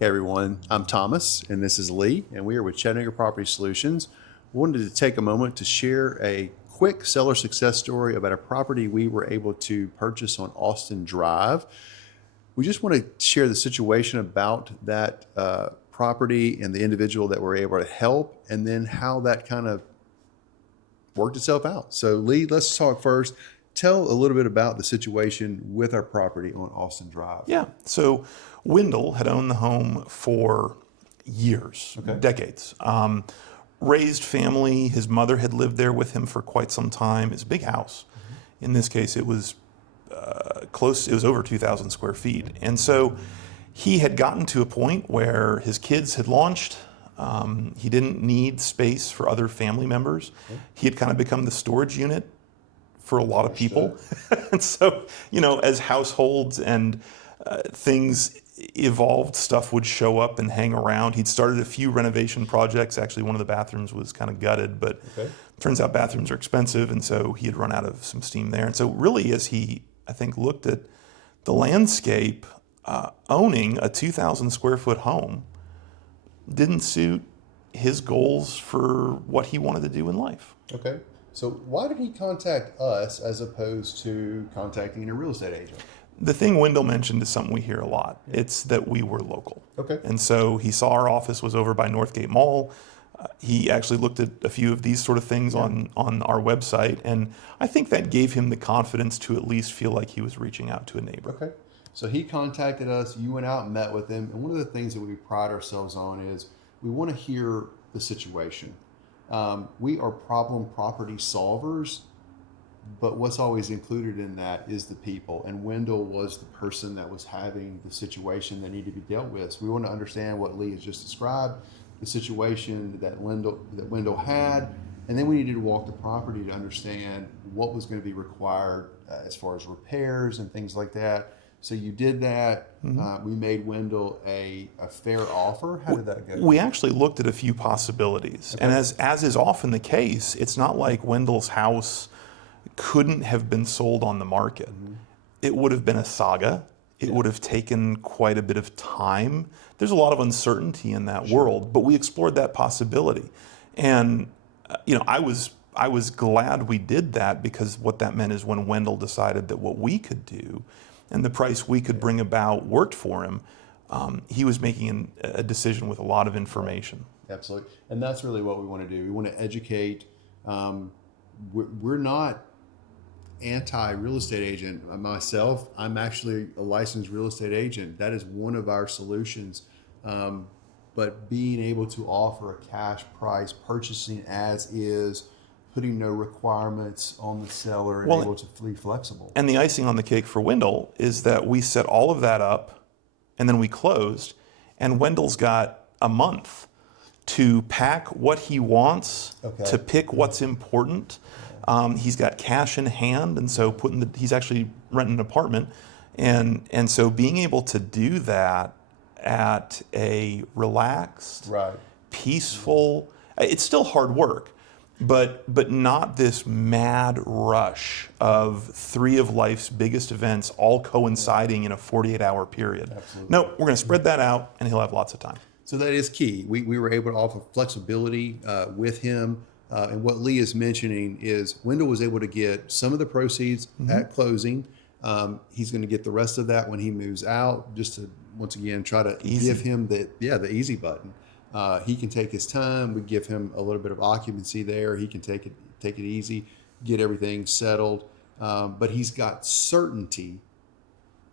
Hey everyone, I'm Thomas and this is Lee, and we are with Chattanooga Property Solutions. We wanted to take a moment to share a quick seller success story about a property we were able to purchase on Austin Drive. We just want to share the situation about that property and the individual that we're able to help, and then how that kind of worked itself out. So Lee, let's talk first. Tell a little bit about the situation with our property on Austin Drive. Yeah, so Windell had owned the home for years, decades. Raised family, his mother had lived there with him for quite some time. It's a big house. In this case, it was it was over 2,000 square feet. And so he had gotten to a point where his kids had launched. He didn't need space for other family members. He had kind of become the storage unit for a lot of people. And so, you know, as households and things evolved, stuff would show up and hang around. He'd started a few renovation projects. Actually, one of the bathrooms was kind of gutted, but turns out bathrooms are expensive, and so he had run out of some steam there. And so really, as he, I think, looked at the landscape, owning a 2,000 square foot home didn't suit his goals for what he wanted to do in life. Okay. So why did he contact us as opposed to contacting a real estate agent? The thing Windell mentioned is something we hear a lot. It's that we were local. Okay. And so he saw our office was over by Northgate Mall. He actually looked at a few of these sort of things on our website. And I think that gave him the confidence to at least feel like he was reaching out to a neighbor. Okay. So he contacted us, you went out and met with him. And one of the things that we pride ourselves on is we want to hear the situation. We are problem property solvers, but what's always included in that is the people. And Windell was the person that was having the situation that needed to be dealt with. So we want to understand what Lee has just described, the situation that Windell had, and then we needed to walk the property to understand what was going to be required as far as repairs and things like that. So you did that. We made Windell a fair offer. How did that go? We actually looked at a few possibilities. And as is often the case, it's not like Windell's house couldn't have been sold on the market. It would have been a saga. It would have taken quite a bit of time. There's a lot of uncertainty in that world, but we explored that possibility. And you know, I was glad we did that, because what that meant is when Windell decided that what we could do and the price we could bring about worked for him, he was making a decision with a lot of information. Absolutely. And that's really what we want to do. We want to educate. We're not anti-real estate agent. Myself, I'm actually a licensed real estate agent. That is one of our solutions. But being able to offer a cash price, purchasing as is, putting no requirements on the seller, and able to be flexible. And the icing on the cake for Windell is that we set all of that up and then we closed, and Wendell's got a month to pack what he wants, to pick what's important. He's got cash in hand, and so he's actually renting an apartment. And so being able to do that at a relaxed, peaceful, it's still hard work, but not this mad rush of three of life's biggest events all coinciding in a 48-hour period. No, we're going to spread that out, and he'll have lots of time. So that is key. We were able to offer flexibility with him. And what Lee is mentioning is Windell was able to get some of the proceeds at closing. He's going to get the rest of that when he moves out, just to, once again, try to give him the easy button. He can take his time. We give him a little bit of occupancy there. He can take it easy, get everything settled. But he's got certainty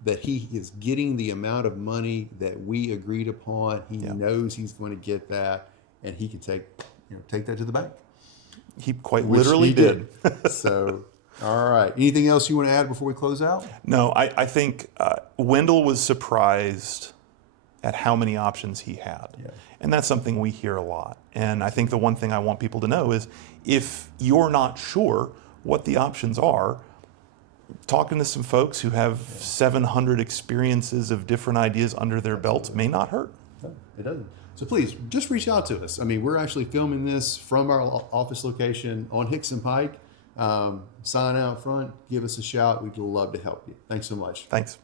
that he is getting the amount of money that we agreed upon. He knows he's going to get that, and he can take that to the bank. He quite literally did. So, all right. Anything else you want to add before we close out? No, I think Windell was surprised at how many options he had. And that's something we hear a lot. And I think the one thing I want people to know is, if you're not sure what the options are, talking to some folks who have 700 experiences of different ideas under their belts may not hurt. No, it doesn't. So please, just reach out to us. I mean, we're actually filming this from our office location on Hickson Pike. Sign out front, give us a shout. We'd love to help you. Thanks so much. Thanks.